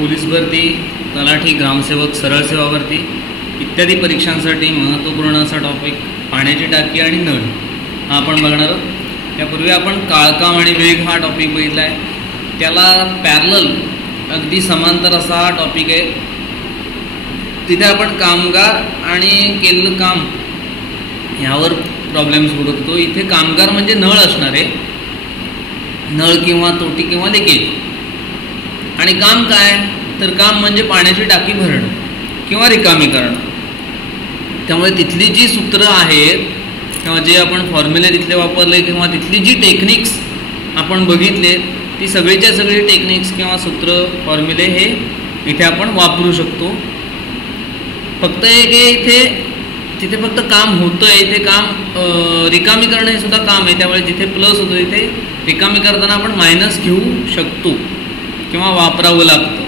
Police भरती, तलाठी, ग्रामसेवक, सरळ सेवा भरती इत्यादी परीक्षांसाठी महत्त्वपूर्ण असा टॉपिक पाण्याची टाकी आणि नळ हा आपण बघणार आहोत. यापूर्वी आपण काळकाम आणि वेग हा टॉपिक बघितला आहे. त्याला पॅरलल अगदी समांतर असा हा टॉपिक आहे. तिथे आपण कामगार आणि केलेलं काम ह्यावर प्रॉब्लेम्स बघत होतो. इथे कामगार म्हणजे नळ असणार आहे, नळ किंवा तोटी किंवा लिकेज. आणि काम काय तर काम म्हणजे पाण्याची टाकी भरणं किंवा रिकामी करणं. त्यामुळे तिथली जी सूत्र आहेत किंवा जे आपण फॉर्म्युले तिथले वापरले किंवा तिथली जी टेक्निक्स आपण बघितले ती सगळीच्या सगळी टेक्निक्स किंवा सूत्र फॉर्म्युले हे इथे आपण वापरू शकतो. फक्त एक इथे तिथे फक्त काम होतं आहे, इथे काम रिकामी करणं हे सुद्धा काम आहे. त्यामुळे जिथे प्लस होतं तिथे रिकामी करताना आपण मायनस घेऊ शकतो किंवा वापरावं लागतं.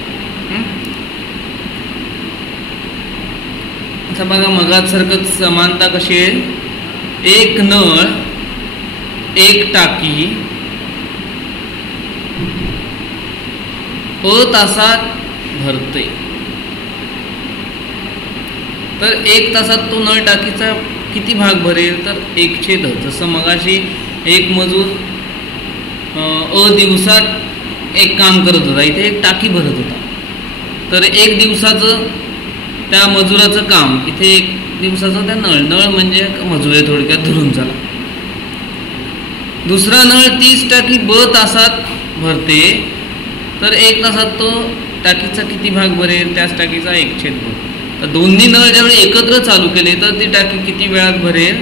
आता बघा मगासारखंच समानता कशी आहे. एक नळ एक टाकी तासात भरते. तर 1 तासात तो नळ टाकीचा किती भाग भरेल तर 1/10. जसं मगाशी एक मजूर दिवसात एक काम करत होता, इथे एक टाकी भरत होता. तर 1 दिवसाचं त्या मजुराचं काम, इथे 1 दिवसाचं त्या नळ म्हणजे मजूर आहे थोडक्यात धरून चला. दुसरा नळ 30 टाकी तासात भरते. तर 1 तासात तो टाकीचा किती भाग भरेल त्याच टाकीचा 1/2. तर दोन्ही नळ ज्यावेळी एकत्र चालू केले तर ती टाकी किती वेळात भरेल,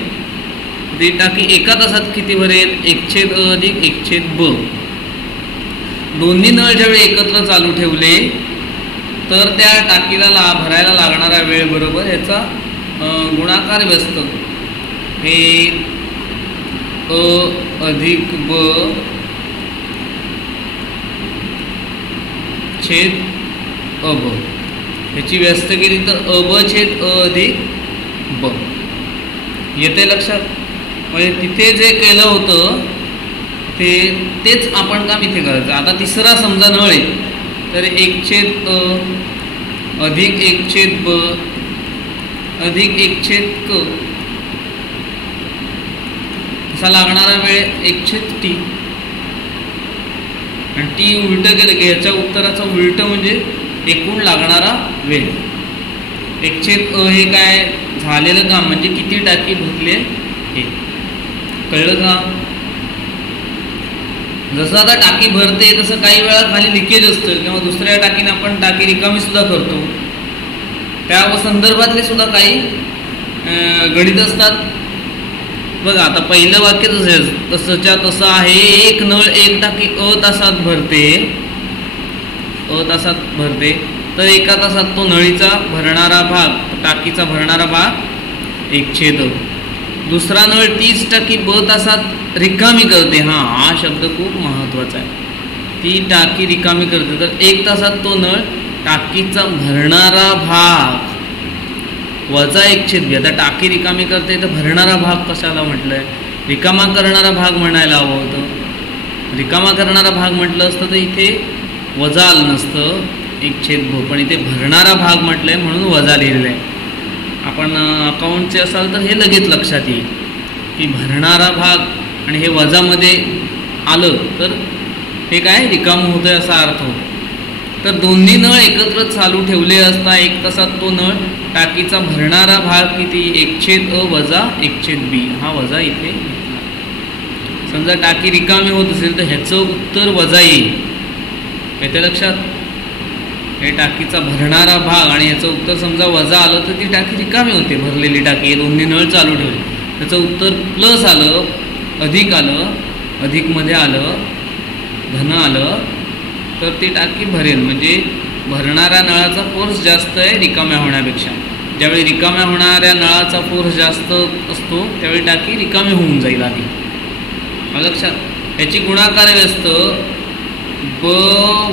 ती टाकी 1 तासात किती भरेल 1/a अधिक 1/b. दोन्ही नळ ज्यावेळी एकत्र चालू ठेवले तर त्या टाकीला भरायला लागणारा वेळ बरोबर याचा गुणाकार व्यस्त हे a अधिक b छेद ab. ह्याची व्यस्त केली तर ab छेद a अधिक b येते लक्षात. म्हणजे तिथे जे केलं होतं तेच आपण काम इथे करायचं. आता तिसरा समजा नळ आहे तर 1/a अधिक 1/b अधिक 1/k असा लागणारा वेळ 1/t. आणि टी उलटं केलं की ह्याच्या उत्तराचं उलटं म्हणजे एकूण लागणारा वेळ. 1/a हे काय झालेलं काम म्हणजे किती टाकी भरले हे कळलं का. जसं आता टाकी भरते तसं काही वेळा खाली लिकेज असतं किंवा दुसऱ्या टाकीने आपण टाकी रिकामी सुद्धा करतो. त्या संदर्भातले सुद्धा काही गणित असतात. बघा आता पहिलं वाक्य तसंच्या तसं आहे. एक नळ एक टाकी तासात भरते, तासात भरते. तर 1 तासात तो नळीचा भरणारा भाग टाकीचा भरणारा भाग 1/a. दुसरा नळ 30 टाकी तासात रिकामी करते. हा शब्द खूप महत्त्वाचा आहे. ती टाकी रिकामी करते तर 1 तासात तो नळ टाकीचा भरणारा भाग वजा 1/b. आता टाकी रिकामी करते तर भरणारा भाग कशाला म्हटलंय, रिकामा करणारा भाग म्हणायला हवं होतं. रिकामा करणारा भाग म्हटलं असतं तर इथे वजा आलं नसतं 1/b. पण इथे भरणारा भाग म्हटलंय म्हणून वजा लिहिलेलं आहे. आपण अकाउंटचे असाल तर हे लगेच लक्षात येईल की भरणारा भाग आणि हे वजामध्ये आलं तर हे काय रिकामं होतं असा अर्थ होतो. तर दोन्ही नळ एकत्र चालू ठेवले असता 1 तासात तो नळ टाकीचा भरणारा भाग किती 1/a वजा 1/b. हा वजा इथे समजा टाकी रिकामी होत असेल तर ह्याचं उत्तर वजा येईल. येते लक्षात. हे टाकीचा भरणारा भाग आणि याचं उत्तर समजा वजा आलं तर ती टाकी रिकामी होते. भरलेली टाकी हे दोन्ही नळ चालू ठेवले त्याचं उत्तर प्लस आलं, अधिक आलं, अधिकमध्ये आलं, धन आलं तर ती टाकी भरेल. म्हणजे भरणाऱ्या नळाचा फोर्स जास्त आहे रिकाम्या होण्यापेक्षा. ज्यावेळी रिकाम्या होणाऱ्या नळाचा फोर्स जास्त असतो त्यावेळी टाकी रिकामी होऊन जाईल आधी. लक्षात. याची गुणाकार व्यस्त b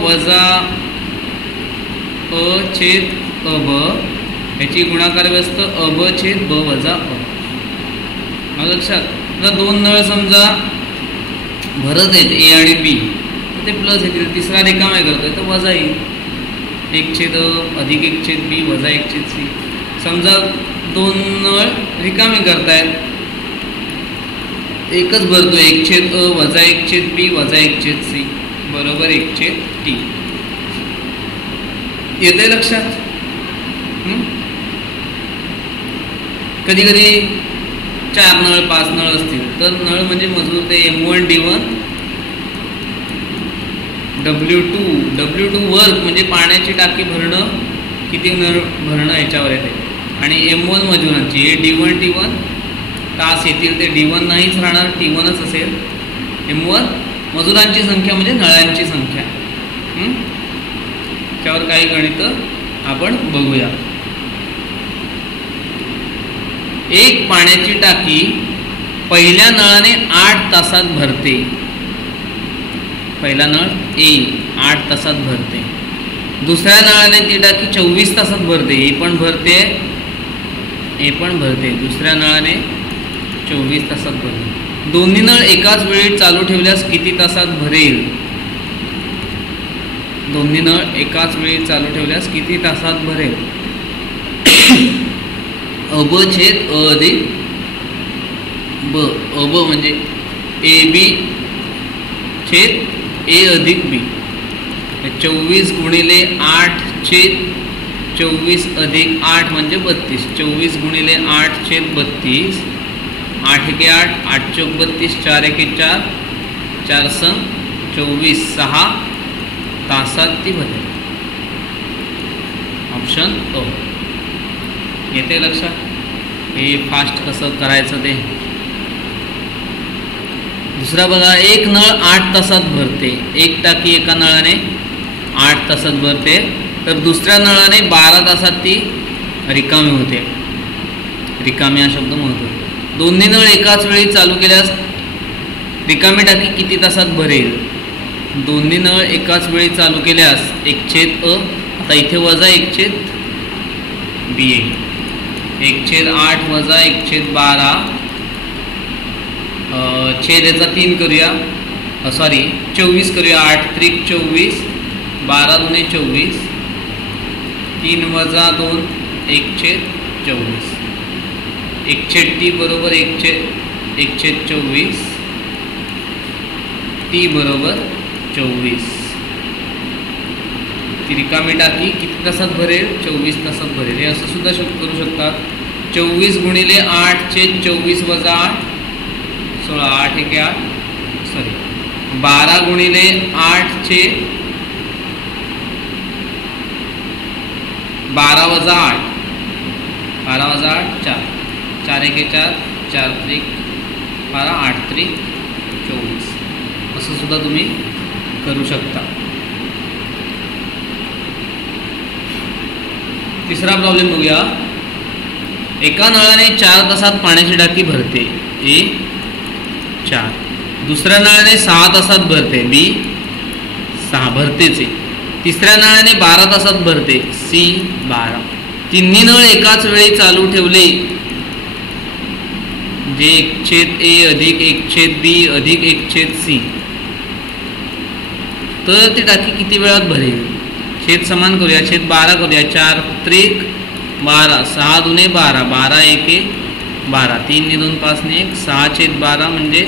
वजा a/ab. याची गुणाकार व्यस्त ab/b वजा a. लक्षात. जर 2 नळ समजा भरत आहेत ए आणि बी तर ते प्लस येतील. तिसरा रिकामा करतोय तर वजा येईल. 1/अ अधिक 1/बी वजा 1/सी. समजा 2 नळ रिकामी करतायत, एकच भरतो 1/अ वजा 1/बी वजा 1/सी बरोबर 1/टी. येते लक्षात? कधी कधी 4 नळ 5 नळ असतील तर नळ म्हणजे मजूर ते M1 D1 W2 वर्क म्हणजे पाण्याची टाकी भरणं, किती नळ भरणं याच्यावर येते. आणि M1 मजुरांची, हे D1 T1 तास येतील ते D1 नाहीच राहणार, T1च असेल. M1 मजुरांची संख्या म्हणजे नळांची संख्या. त्यावर काही गणित आपण बघूया. एक पाण्याची टाकी पहिल्या नळाने 8 तासात भरते. पहिला नळ ए 8 तासात भरते. दुसऱ्या नळाने ती टाकी 24 तासात भरते. हे पण भरते, हे पण भरते. दुसऱ्या नळाने 24 तासात भरते. दोन्ही नळ एकाच वेळी चालू ठेवल्यास किती तासात भरेल? दोन्ही नळ एकाच वेळी चालू ठेवल्यास किती तासात भरेल? अब छेद अ अधिक ब. अब म्हणजे AB छेद ए अधिक बी. 24 गुणिले 8 छेद 24 अधिक 8 म्हणजे 32. 24 गुणिले 8 छेद 32. 8 एके 8, 8 चौक 32, 4 एके 4, 4 संग 24, 6 तासात ती भरेल. ऑप्शन अ. येते लक्षात? हे फास्ट कसं करायचं ते. दुसरा बघा, एक नळ 8 तासात भरते. एक टाकी एका नळाने 8 तासात भरते, तर दुसऱ्या नळाने 12 तासात ती रिकामी होते. रिकामी हा शब्द म्हणतो. दोन्ही नळ एकाच वेळी चालू केल्यास रिकामी टाकी किती तासात भरेल? दोन्ही नळ एकाच वेळी चालू केल्यास 1/अ, आता इथे वजा 1/बी येईल. 1/8 वजा 1/12 छेद याचा 3 करूया, सॉरी 24 करूया. 8 त्रिक 24, 12 दुने 24, 3 वजा 2 1/24. 1/t बरोबर 1/24. टी बरोबर 24. ती रिकामी टाकी किती तासात भरेल? 24 तासात भरेल. हे असं सुद्धा करू शकतात. 24 गुणिले 8 छेद 24 वजा 8 16. 8 एके 8, सॉरी 12 गुणिले 8 छेद 12 वजा 8, 12 वजा 8 4, 4 एके 4, 4 त्रिक 12, 8 त्रिक 24. असं सुद्धा तुम्ही करू शकता. तिसरा प्रॉब्लेम बघूया. एका नळाने 4 तासात पाण्याची टाकी भरते. ए 4. दुसऱ्या नळाने 6 तासात भरते. बी 6 भरतेच. तिसऱ्या नळाने 12 तासात भरते. सी 12. तिन्ही नळ एकाच वेळी चालू ठेवले जे 1/ए अधिक 1/बी अधिक 1/सी, तर ती टाकी किती वेळात भरेल? छेद समान करूया. छेद 12 करूया. 4 त्रिक 12, 6 दुने 12, 12 एके 12, 3 ने 2 5 ने 1, 6/12 म्हणजे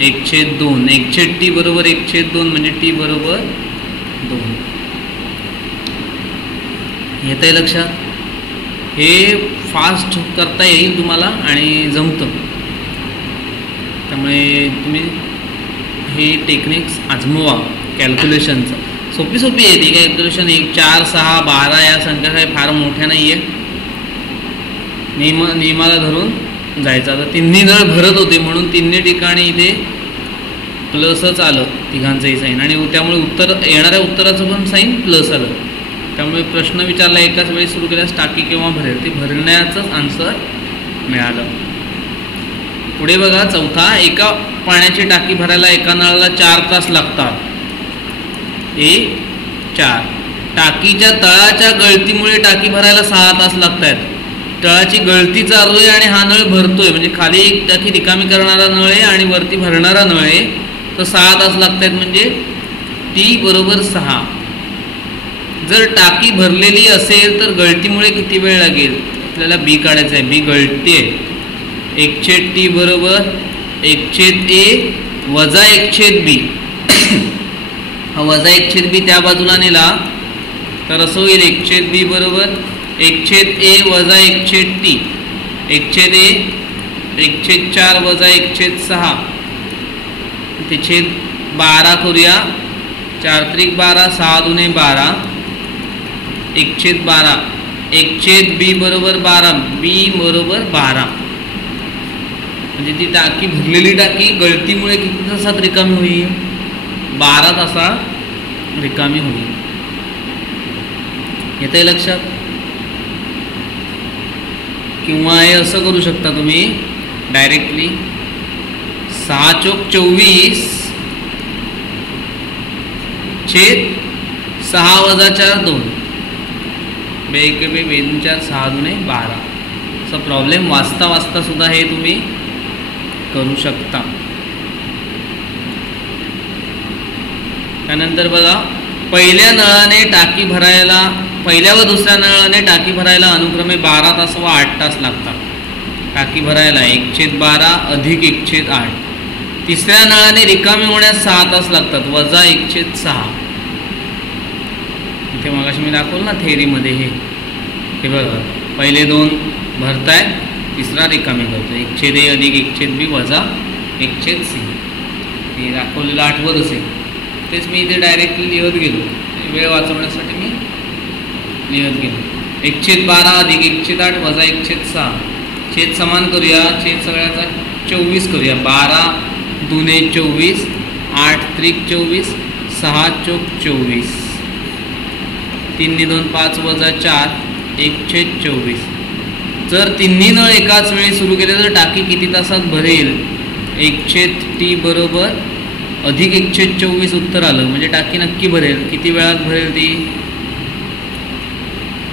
1/2. 1/t बरोबर 1/2 म्हणजे टी बरोबर 2. येत आहे लक्षात? हे फास्ट करता येईल तुम्हाला आणि जमतं. त्यामुळे तुम्ही हे टेक्निक्स आजमवा. कॅल्क्युलेशनचं सोपी आहे ती कॅल्क्युलेशन. 1 4 6 12 या संख्या काही फार मोठ्या नाही आहे. नियमाला धरून जायचं. आता तिन्ही नळ भरत होते म्हणून तिन्ही ठिकाणी इथे प्लसच आलं तिघांचंही साईन, आणि त्यामुळे येणाऱ्या उत्तराचं पण साईन प्लस आलं. त्यामुळे प्रश्न विचारला एकाच वेळी सुरू केल्यास टाकी केव्हा भरेल, ते भरण्याचंच आन्सर मिळालं. पुढे बघा चौथा. एका पाण्याची टाकी भरायला एका नळाला 4 तास लागतात. ए 4. टाकीच्या तळाच्या गळतीमुळे टाकी भरायला 6 तास लागत आहेत. तळाची गळती चालू आहे आणि हा नळ भरतोय, म्हणजे खाली एक टाकी रिकामी करणारा नळ आहे आणि वरती भरणारा नळ आहे, तर 6 तास लागत आहेत. म्हणजे टी बरोबर 6. जर टाकी भरलेली असेल तर गळतीमुळे किती वेळ लागेल? आपल्याला बी काढायचं आहे. बी गळते. 1/t बरोबर 1/a वजा 1/b. हा वजा 1/b त्या बाजूला नेला तर असं होईल 1/b बरोबर 1/a वजा 1/t. 1/a 1/4 वजा 1/6. इथे छेद 12 करूया. 4 त्रिक 12 6 दुने 12 1/12. 1/b बरोबर 12. b बरोबर 12. म्हणजे ती टाकी भरलेली टाकी गळतीमुळे किती तासात रिकामी होईल? 12 तासात रिकामी होईल. येतंय लक्षात? किंवा हे असं करू शकता तुम्ही डायरेक्टली 6 चोक 24 छेद 6 वजा 4 2. 2 1 2 2 4 6 दुने 12. असा प्रॉब्लेम वाचता वाचता सुद्धा हे तुम्ही करू शकता. त्यानंतर बघा पहिल्या नळाने टाकी भरायला पहिल्या व दुसऱ्या नळाने टाकी भरायला अनुक्रमे 12 तास व 8 तास लागतात. टाकी भरायला 1/12 अधिक 1/8. तिसऱ्या नळाने रिकामी होण्यास 6 तास लागतात वजा 1/6. इथे मगाशी मी दाखवलं ना थेअरीमध्ये हे बघा पहिले 2 भरताय तिसरा रिकामी करतो. 1/a अधिक 1/b वजा 1/c. हे दाखवलेलं आठवत असेल तेच मी इथे डायरेक्टली लिहत गेलो. वेळ वाचवण्यासाठी मी लिहत गेलो. 1/12 अधिक 1/8 वजा 1/6. छेद समान करूया. छेद सगळ्याचा 24 करूया. 12 दुने 24 8 त्रिक 24 6 चोक 24. 3 ने 2 5 वजा 4 1/24. जर तिन्ही नळ एकाच वेळी सुरू केले तर टाकी किती तासात भरेल? 1/t बरोबर अधिक 1/24 उत्तर आलं. म्हणजे टाकी नक्की भरेल. किती वेळात भरेल ती?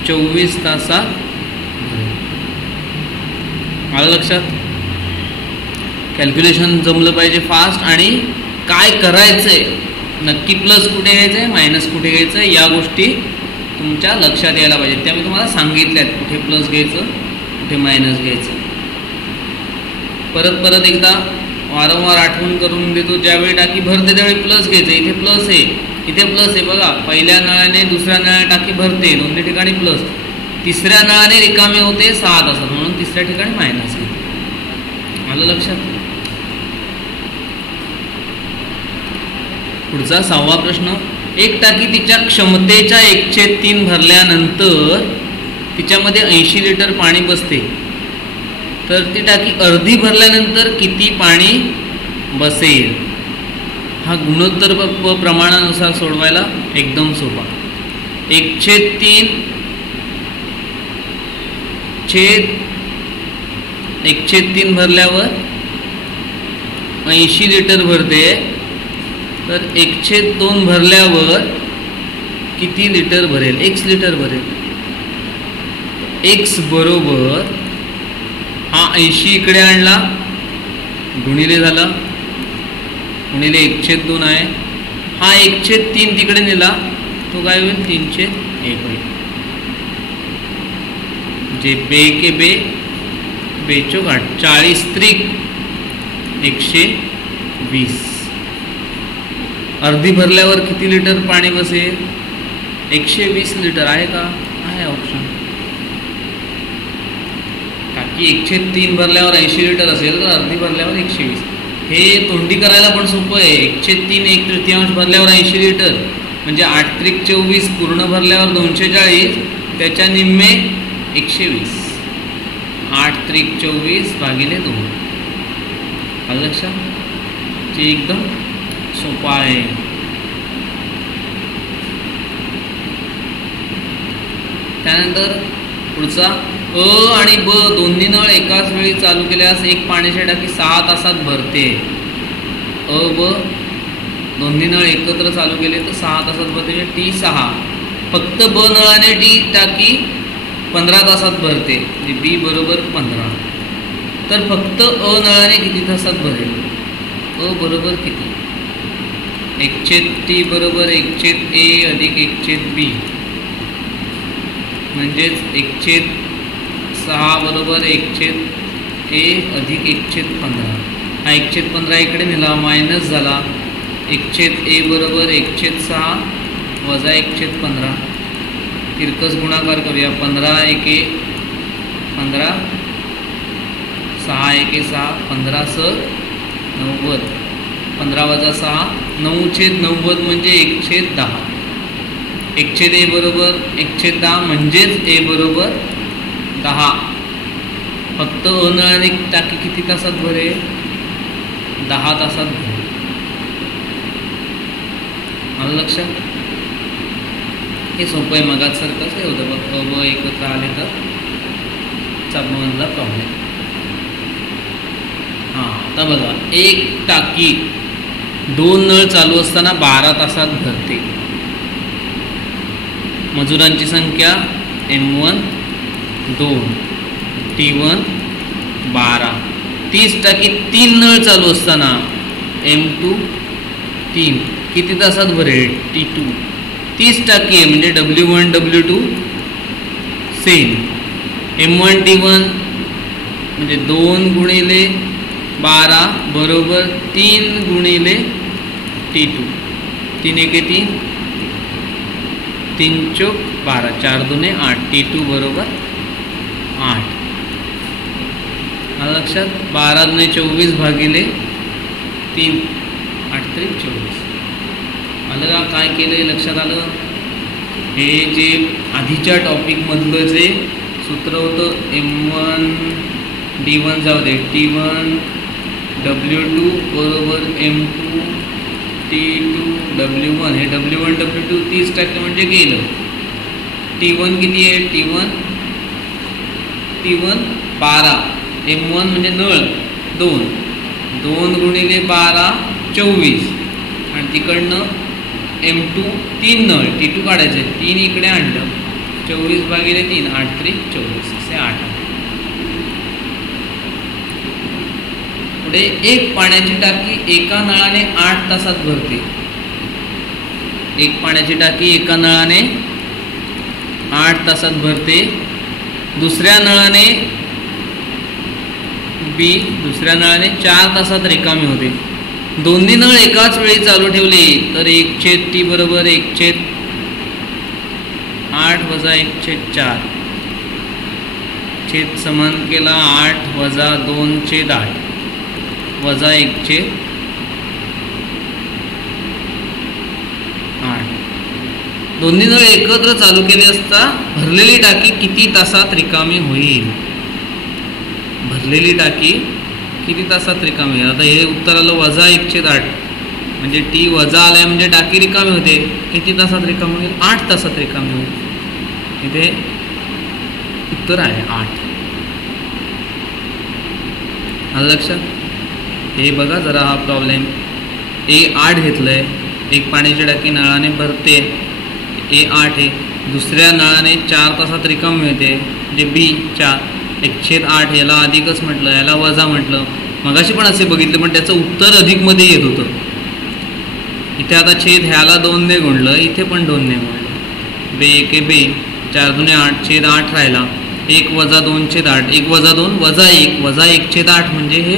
24 तासात भरेल. आलं लक्षात? कॅल्क्युलेशन जमलं पाहिजे फास्ट. आणि काय करायचंय नक्की प्लस कुठे घ्यायचंय मायनस कुठे घ्यायचंय या गोष्टी तुमच्या लक्षात यायला पाहिजेत. त्या मी तुम्हाला सांगितल्यात कुठे प्लस घ्यायचं कुठे मायनस घ्यायचं. परत परत एकदा वारंवार आठवण करून देतो. ज्यावेळी टाकी भरते त्यावेळी प्लस घ्यायचं. इथे प्लस आहे इथे प्लस आहे बघा. पहिल्या नळाने दुसऱ्या नळाने टाकी भरते दोन्ही ठिकाणी प्लस. तिसऱ्या नळाने रिकामी होते 6 तासात म्हणून तिसऱ्या ठिकाणी मायनस घ्यायचं. आलं लक्षात? पुढचा 6वा प्रश्न. एक टाकी तिच्या क्षमतेच्या 1/3 भरल्यानंतर तिच्यामध्ये 80 लिटर पाणी बसते तर ती टाकी अर्धी भरल्यानंतर किती पाणी बसेल? हा गुणोत्तर प्रमाणानुसार सोडवायला एकदम सोपा. 1/3 छेद 1/3 भरल्यावर 80 लिटर भरते तर 1/2 भरल्यावर किती लिटर भरेल? x लिटर भरेल. x बरोबर हा 80 इकडे आणला गुणिले झाला गुणिले 1/2 आहे. हा 1/3 तिकडे नेला तो काय होईल? 3/1 होईल. जे बे के बे बेचो 40 त्रिक 120. अर्धी भरल्यावर किती लिटर पाणी बसेल? 120 लिटर. आहे का? आहे ऑप्शन. टाकी 1/3 भरल्यावर 80 लिटर असेल तर अर्धी भरल्यावर 120. हे तोंडी करायला पण सोपं आहे. 1/3 1/3 भरल्यावर 80 लिटर म्हणजे 8 त्रिक 24 पूर्ण भरल्यावर 240 त्याच्या निम्मे 120. 8 त्रिक 24 भागिले 2. आलं लक्षात? ते एकदम सोपा आहे. त्यानंतर पुढचा अ आणि ब दोन्ही नळ एकाच वेळी चालू केल्यास एक पाण्याची टाकी 6 तासात भरते. अ ब दोन्ही नळ एकत्र चालू केले तर 6 तासात भरते. म्हणजे T6. फक्त ब नळाने डी टाकी 15 तासात भरते. म्हणजे बी बरोबर 15. तर फक्त अ नळाने किती तासात भरेल? अ बरोबर किती? 1/t बरोबर 1/a अधिक 1/b म्हणजेच 1/6 बरोबर 1/a अधिक 1/15. हा 1/15 इकडे नेला, मायनस झाला. 1/a बरोबर 1/6 वजा 1/15. तिरकस गुणाकार करूया. 15 1 15, 6 1 6, 15 × 90. 15 वजा 6 9/90 म्हणजे 1/10. 1/a बरोबर 1/10 म्हणजेच a बरोबर 10. फक्त अनळाने टाकी किती तासात भरेल? 10 तासात भरेल. आलं लक्षात? हे सोपं आहे. मगात सर कसं होतं बघ, ब एकत्र आले तर चापमधला प्रॉब्लेम. हां, आता बघा, एक टाकी 2 नळ चालू असताना 12 तासात भरते. मजुरांची संख्या M1 2, T1 12. 30 टाकी 3 नळ चालू असताना M2 3 किती तासात भरेल? T2. 30 टाकी आहे म्हणजे W1 W2 same. M1 T1 म्हणजे 2 गुणिले 12 बरोबर 3 गुणिले T2. 3 1 3, 3 चौक 12, 4 2 8. T2 बरोबर 8. आलं लक्षात? 12 2 24 भागिले 3, 8 3 24. आलं का? काय केलं हे लक्षात आलं? हे जे आधीच्या टॉपिकमधलं जे सूत्र होतं M1 D1 जाऊ दे, T1 W2 बरोबर M2 T2 W1. हे W1 W2 30 टक्के म्हणजे गेलं. T1 किती आहे? T1 12. M1 म्हणजे नळ 2 गुणिले 12 24. आणि तिकडनं M2 3 नळ, T2 काढायचे. 3 इकडे आणलं, 24 भागिले 3, 8 3 24 असे 8. पुढे एक पाण्याची टाकी एका नळाने 8 तासात भरते. एक पाण्याची टाकी एका नळाने 8 तासात भरते. दुसऱ्या नळाने 4 तासात रिकामी होते. दोन्ही नळ एकाच वेळी चालू ठेवले तर 1/t बरोबर 1/8 वजा 1/4. छेद समान केला. 8 वजा 2/8 वजा 1/8. दोन्ही नळ एकत्र चालू केले असता भरलेली टाकी किती तासात रिकामी होईल? भरलेली टाकी किती तासात रिकामी होईल? आता हे उत्तर आलं वजा 1/8 म्हणजे T वजा आलाय म्हणजे टाकी रिकामी होते. किती तासात रिकामी होईल? 8 तासात रिकामी होईल. इथे उत्तर आहे 8. आलं लक्षात? हे बघा जरा हा प्रॉब्लेम. A8 घेतलंय. एक पाण्याची टाकी नळाने भरते, A8 आहे. दुसऱ्या नळाने 4 तासात रिकामी होते म्हणजे B4. 1/8 याला अधिकच म्हटलं, याला वजा म्हटलं. मगाशी पण असे बघितले पण त्याचं उत्तर अधिकमध्ये येत होतं. इथे आता छेद ह्याला 2 ने गुणलं, इथे पण 2 ने गुणलं. बे 1 बे 4 2 8 छेद 8 राहिला. 1 वजा 2/8, 1 वजा 2 वजा 1 वजा 1/8 म्हणजे हे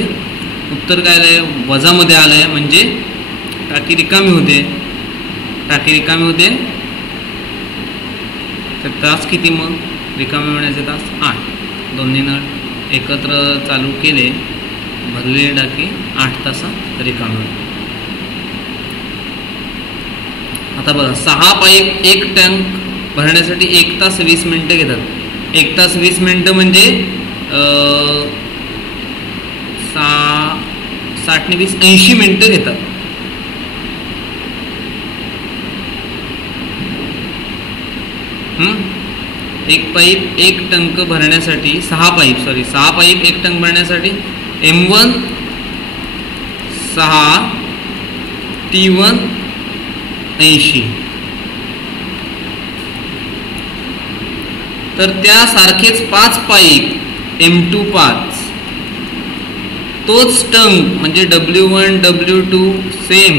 उत्तर काय आलंय? वजामध्ये आलंय म्हणजे टाकी रिकामी होते. टाकी रिकामी होते तर तास किती मग? रिकामी होण्याचे तास 8. दोन्ही नळ एकत्र चालू केले, भरलेली टाकी 8 तासात रिकामी होते. आता बघा 6 पाईप 1 टँक भरण्यासाठी 1 तास 20 मिनिटं घेतात. 1 तास 20 मिनिटं म्हणजे 60 ने 20 80 मिनिटं घेतात. एक पाईप 1 टंक भरण्यासाठी 6 पाईप 1 टंक भरण्यासाठी M1 6 T1 80. तर त्यासारखेच 5 पाईप M2 5. तोच टंक म्हणजे W1 W2 सेम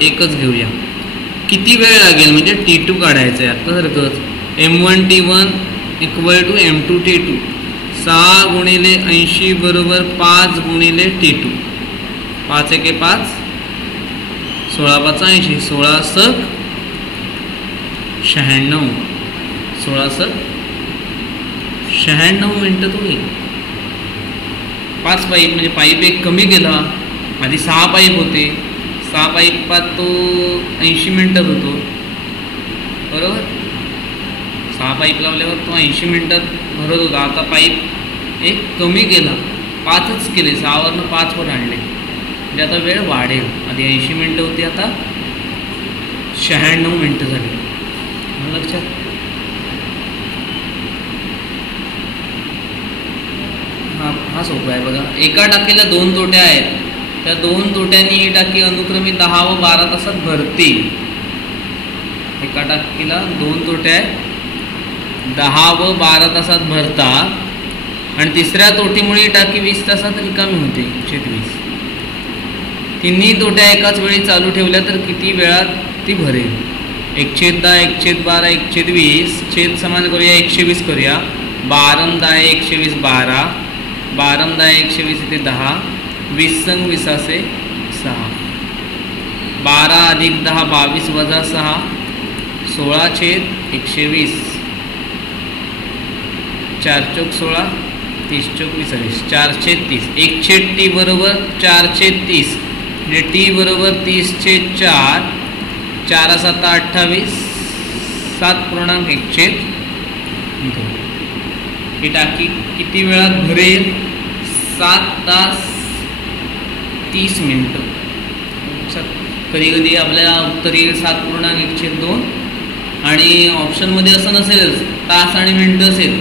एकच घेऊया. किती वेळ लागेल म्हणजे T2 काढायचं आहे. आता सारखंच M1T1 इक्वल टू M2T2. 6 गुणिले 80 बरोबर 5 गुणिले T2. 5 एके 5, 16 5 80, 16 सक 96, 16 सक 96 मिनटं तो होईल. 5 पाईप म्हणजे पाईप एक कमी केला. आधी 6 पाईप होते, 6 पाईपात तो 80 मिनटात होतो, बरोबर. 6 पाईप लावल्यावर तो 80 मिनटात भरत होता. आता पाईप एक कमी केला, 5च केले, 6वरनं 5 वर आणले, म्हणजे आता वेळ वाढेल. आधी 80 मिनटं होती, आता 96 मिनटं झाली. लक्षात. हा सोपा आहे बघा. एका टाकीला 2 तोट्या आहेत. त्या 2 तोट्यांनी ही टाकी अनुक्रमे 10 व 12 तासात भरते. एका टाकीला 2 तोट्या आहेत, 10 व 12 तासात भरतात. आणि तिसऱ्या तोटीमुळे ही टाकी 20 तासात रिकामी होते. 120. तिन्ही तोट्या एकाच वेळी चालू ठेवल्या तर किती वेळात ती भरेल? 1/10, 1/12, 1/20. छेद समान करूया, 120 करूया. 12 10 120, 12. 12 10 120 इथे 10. 20 संग 20 असे 6. 12 अधिक 10 22 वजा 6 16/120. 4 चौक 16, 30 चौक 20, 4/30. 1/t बरोबर 4/30, म्हणजे टी बरोबर 30/4. 4 7 28, 7.1/2. ही टाकी किती वेळात भरेल? 7 तास 30 मिनटं. कधी कधी आपल्याला उत्तर येईल 7.1/2 आणि ऑप्शनमध्ये असं नसेलच, तास आणि मिनटं असेल.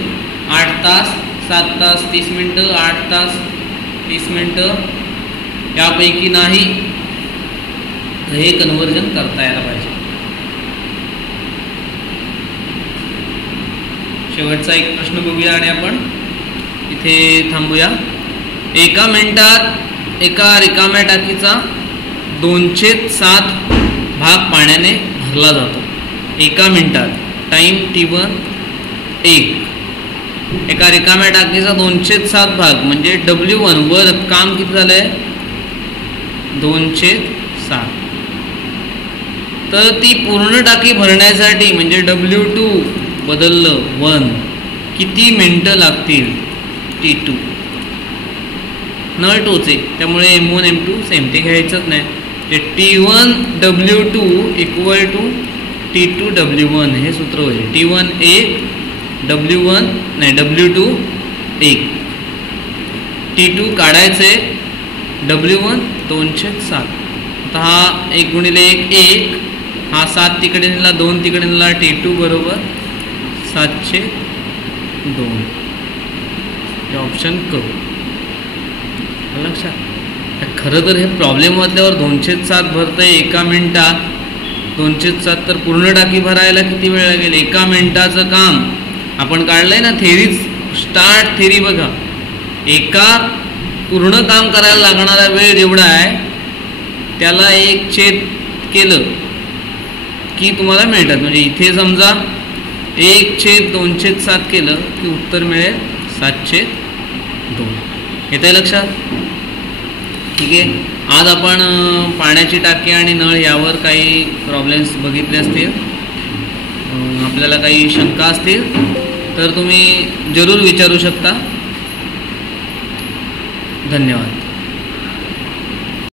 8 तास 7 तास 30 मिनटं, 8 तास 30 मिनटं, यापैकी नाही. हे कन्व्हर्जन करता यायला पाहिजे. शेवटचा एक प्रश्न बघूया आणि आपण इथे थांबूया. एका मिनिटात एका रिकाम्या टाकीचा 207 भाग पाण्याने भरला जातो. एका मिनिटात. Time T1 1. एका रिकाम्या टाकीचा 207 भाग म्हणजे W1 वर काम किती झालंय? 207. तर ती पूर्ण टाकी भरण्यासाठी म्हणजे W2 बदललं 1, किती मिनटं लागतील? T2. नळ टोचे, त्यामुळे M1 M2 सेम, ते घ्यायचंच नाही. जे T1 W2 equal to T2 W1 हे सूत्र होईल. T1 1 W1 नाही W2 1. T2 काढायचे, W1 207. आता हा 1 गुणिले 1 1, हा 7 तिकडे नेला, 2 तिकडे नेला. T2 बरोबर 702. हे ऑप्शन क. लक्षात. खरं तर हे प्रॉब्लेम वाचल्यावर 207 भरतंय एका मिनिटात. 207 तर पूर्ण टाकी भरायला किती वेळ लागेल? एका मिनिटाचं काम आपण काढलंय ना. थेरीज स्टार्ट थेरी बघा. एका पूर्ण काम करायला लागणारा वेळ जेवढा आहे त्याला 1/छेद केलं की तुम्हाला मिळतात. म्हणजे इथे समजा 1/207 केलं की उत्तर मिळेल 7/2. येतंय लक्षात? ठीक आहे. आज आपण पाण्याची टाकी आणि नळ यावर काही प्रॉब्लेम्स बघितले असतील. आपल्याला काही शंका असतील तर तुम्ही जरूर विचारू शकता. धन्यवाद.